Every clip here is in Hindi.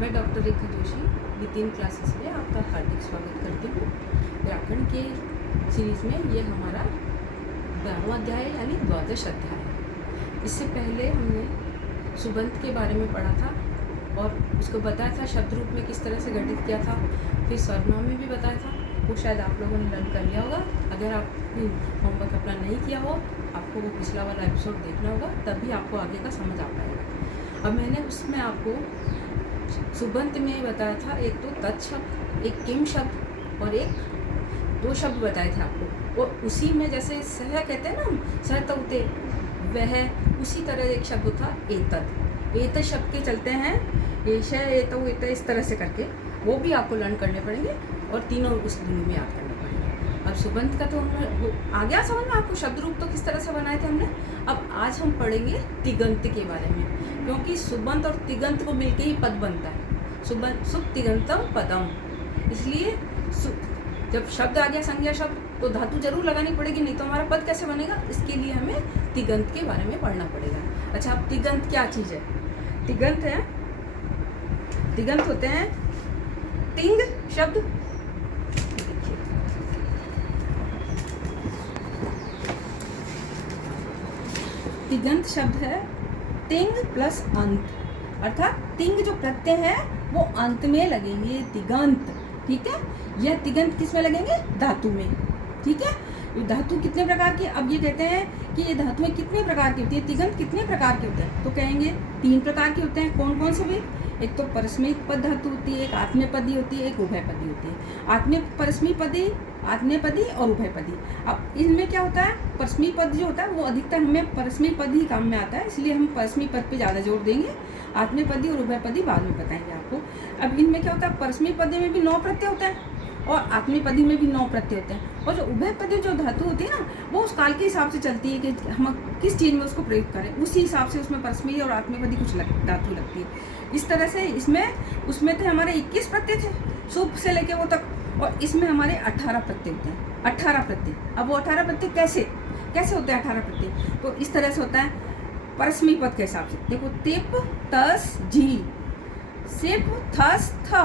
मैं डॉक्टर रेखा जोशी विदिन क्लासेस में आपका हार्दिक स्वागत करती हूँ। व्याकरण के सीरीज़ में ये हमारा 12वां अध्याय यानी द्वादश अध्याय है। इससे पहले हमने सुबंत के बारे में पढ़ा था और उसको बताया था शब्द रूप में किस तरह से गठित किया था, फिर सर्वनाम में भी बताया था। वो शायद आप लोगों ने लर्न कर लिया होगा। अगर आपने होमवर्क अपना नहीं किया हो, आपको वो पिछला वाला एपिसोड देखना होगा, तभी आपको आगे का समझ आ पाएगा। अब मैंने उसमें आपको सुबंत में बताया था एक तो तत्शब्द, एक किम शब्द और एक दो शब्द बताए थे आपको। और उसी में जैसे सह कहते हैं ना हम, सहतौते, वह उसी तरह एक शब्द था एतद। एतद शब्द के चलते हैं एश एतौ एत, इस तरह से करके वो भी आपको लर्न करने पड़ेंगे और तीनों उस दिन में याद करने पड़ेंगे। अब सुबंत का तो हमने आ गया समझ में आपको, शब्द रूप तो किस तरह से बनाए थे हमने। अब आज हम पढ़ेंगे तिगंत के बारे में, क्योंकि सुबंत और तिगंत को मिलके ही पद बनता है। सुबंत सुब तिगंतम पदम, इसलिए जब शब्द आ गया संज्ञा शब्द तो धातु जरूर लगानी पड़ेगी, नहीं तो हमारा पद कैसे बनेगा। इसके लिए हमें तिगंत के बारे में पढ़ना पड़ेगा। अच्छा, अब तिगंत क्या चीज़ है? तिगंत है, तिगंत होते हैं तिंग शब्द। देखिए, तिगंत शब्द है तिंग प्लस अंत, अर्थात तिंग जो प्रत्यय है वो अंत में लगेंगे, तिगंत। ठीक है, यह तिगंत किस में लगेंगे? धातु में। ठीक है, धातु कितने प्रकार की, अब ये कहते हैं कि ये धातुएं कितने प्रकार की होती है, तिगंत कितने प्रकार के होते हैं, तो कहेंगे 3 प्रकार के होते हैं। कौन कौन से भी? एक तो परस्मैयिक पद धातु होती है, एक आत्मनेपदी होती है, एक उभयपदी होती है। परस्मैपदी, आत्मनेपदी और उभयपदी। अब इनमें क्या होता है, परस्मैयिक पद जो होता है वो अधिकतर हमें परस्मैयिक पद ही काम में आता है, इसलिए हम परस्मैयिक पद पे ज़्यादा जोर देंगे। आत्मनेपदी और उभयपदी बाद में बताएंगे आपको। अब इनमें क्या होता है, परस्मैयिक पदी में भी 9 प्रत्यय होते हैं और आत्मनेपदी में भी 9 प्रत्यय होते हैं। और जो उभयपदी जो धातु होती है ना, वो उस काल के हिसाब से चलती है कि हम किस चीज़ में उसको प्रयोग करें, उसी हिसाब से उसमें परस्मैयिक और आत्मनेपदी कुछ धातु लगती है। इस तरह से उसमें थे हमारे 21 प्रत्यय थे सुब से लेके वो तक, और इसमें हमारे 18 प्रत्यय होते हैं। 18 प्रत्यय। अब वो 18 प्रत्यय कैसे होते हैं 18 प्रत्यय? तो इस तरह से होता है परस्मैयिक पद के हिसाब से। देखो, तिप तस जी, सिप थस थ,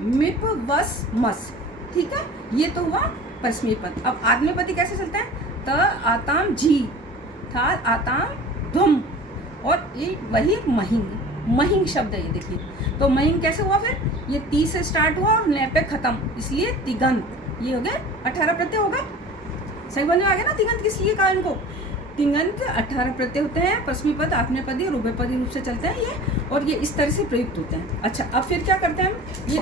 मिप वस मस। ठीक है, ये तो हुआ परस्मैयिक पद। अब आत्मनेपदी कैसे चलते हैं? त आताम जी, था आताम धुम, और ये वही महिंग शब्द है। ये देखिए, तो महिंग कैसे हुआ? फिर ये ती से स्टार्ट हुआ और न पे खत्म, इसलिए तिगंत। ये हो गए 18 प्रत्यय हो गए। सही बनने आ गया ना तिगंत किस लिए कहा इनको? तिगंत 18 प्रत्यय होते हैं, परस्मैयिक पद, आत्मनेपदी और उभयपदी रूप से चलते हैं ये, और ये इस तरह से प्रयुक्त होते हैं। अच्छा, अब फिर क्या करते हैं हम? ये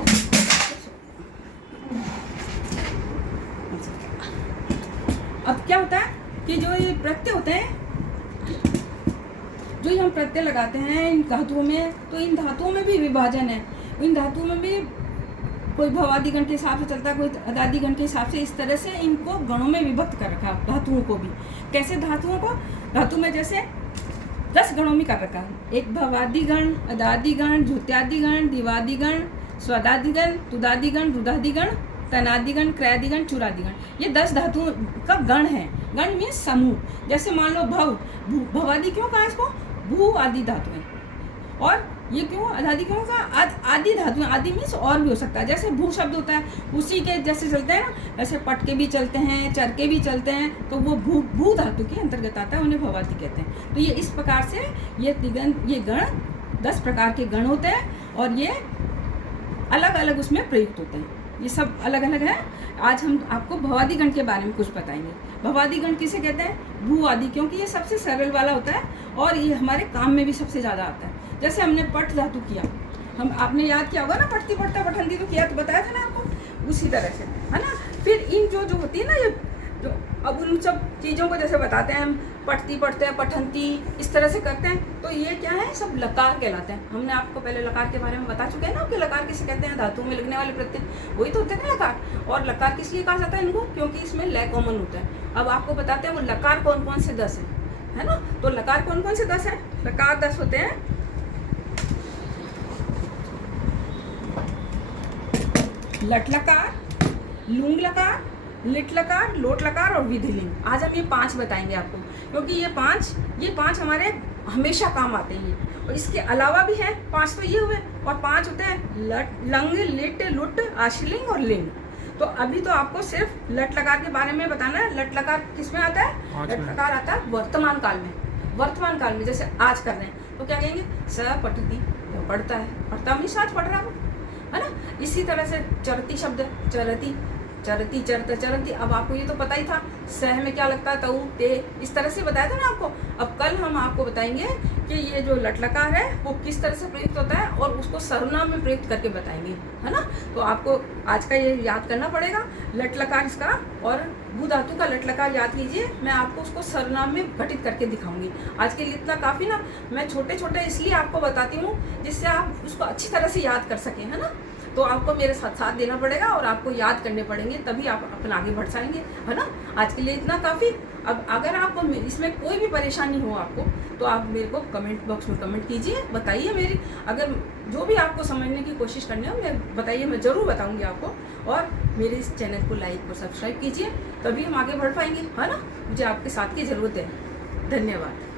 अब क्या होता है कि जो ये प्रत्यय होते हैं, जो हम प्रत्यय लगाते हैं इन धातुओं में, तो इन धातुओं में भी विभाजन है। इन धातुओं में भी कोई भवादि गण के हिसाब से चलता है, कोई अदादि गण के हिसाब से। इस तरह से इनको गणों में विभक्त कर रखा है धातुओं को भी। कैसे धातुओं को? धातु में जैसे 10 गणों में कर रखा है। एक भवादि गण, अदादि गण, झुत्यादि गण, दिवादि गण, स्वदादि गण, तुदादि गण, रुदादि गण, तनादि गण, क्रयादि गण, चुरादि गण। ये 10 धातुओं का गण है। गण मीन्स समूह। जैसे मान लो भवादि क्यों कहा इसको? भू आदि धातुएं। और ये क्यों अदादि क्यों कहा? आदि धातुएं। आदि मीन्स और भी हो सकता है। जैसे भू शब्द होता है, उसी के जैसे चलते हैं ना, ऐसे पट के भी चलते हैं, चर के भी चलते हैं, तो वो भू धातु के अंतर्गत आता है, उन्हें भवादि कहते हैं। तो ये इस प्रकार से ये तिगंत, ये गण 10 प्रकार के गण होते हैं और ये अलग अलग उसमें प्रयुक्त होते हैं। ये सब अलग अलग है। आज हम आपको भवादि गण के बारे में कुछ बताएंगे। भवादि गण किसे कहते हैं? भू आदि, क्योंकि ये सबसे सरल वाला होता है और ये हमारे काम में भी सबसे ज़्यादा आता है। जैसे हमने पट धातु किया, आपने याद किया होगा ना, पठती पठता पठंती तो किया, तो बताया था ना आपको, उसी तरह से, है ना। फिर इन जो होती है ना, ये जो अब उन सब चीज़ों को जैसे बताते हैं हम, पठती पढ़ते हैं, पठंती, इस तरह से करते हैं, तो ये क्या है? सब लकार कहलाते हैं। हमने आपको पहले लकार के बारे में बता चुके हैं ना कि लकार किसे कहते हैं? धातु में लगने वाले प्रत्यय वही तो होते हैं ना लकार। और लकार किस लिए कहा जाता है इनको? क्योंकि इसमें लय कॉमन होता है। अब आपको बताते हैं वो लकार कौन कौन से 10 है ना। तो लकार कौन कौन से 10 है? लकार 10 होते हैं। लट लकार, लूंग लकार, लिट लकार, लोट लकार और विधिलिंग। आज हम ये 5 बताएंगे आपको, क्योंकि ये पांच हमारे हमेशा काम आते हैं ये। और इसके अलावा भी है 5 तो ये हुए, और 5 होते हैं लट, लंग, लिट, लुट, आश्लिंग और लिंग। तो अभी तो आपको सिर्फ लट लकार के बारे में बताना है। लट लकार किस में आता है? लट लकार आता है वर्तमान काल में। वर्तमान काल में जैसे आज कर रहे हैं तो क्या कहेंगे? स पठती, पढ़ता है, पढ़ता मीन्स आज पढ़ रहा हूँ, है ना। इसी तरह से चरती शब्द, चरती, चरती, चरता, चरती। अब आपको ये तो पता ही था, सह में क्या लगता है? तऊ, ते, इस तरह से बताया था ना आपको। अब कल हम आपको बताएंगे कि ये जो लटलकार है वो किस तरह से प्रयुक्त होता है, और उसको सर्वनाम में प्रयुक्त करके बताएंगे, है ना। तो आपको आज का ये याद करना पड़ेगा, लटलकार इसका, और भू धातु का लटलकार याद कीजिए। मैं आपको उसको सर्वनाम में घटित करके दिखाऊंगी। आज के लिए इतना काफ़ी ना। मैं छोटे छोटे इसलिए आपको बताती हूँ जिससे आप उसको अच्छी तरह से याद कर सकें, है ना। तो आपको मेरे साथ साथ देना पड़ेगा और आपको याद करने पड़ेंगे, तभी आप अपना आगे बढ़ जाएंगे, है ना। आज के लिए इतना काफ़ी। अब अगर आपको इसमें कोई भी परेशानी हो आपको, तो आप मेरे को कमेंट बॉक्स में कमेंट कीजिए, बताइए। मेरी अगर जो भी आपको समझने की कोशिश करनी हो मैं बताइए, मैं ज़रूर बताऊंगी आपको। और मेरे इस चैनल को लाइक और सब्सक्राइब कीजिए, तभी हम आगे बढ़ पाएंगे, है ना। मुझे आपके साथ की ज़रूरत है। धन्यवाद।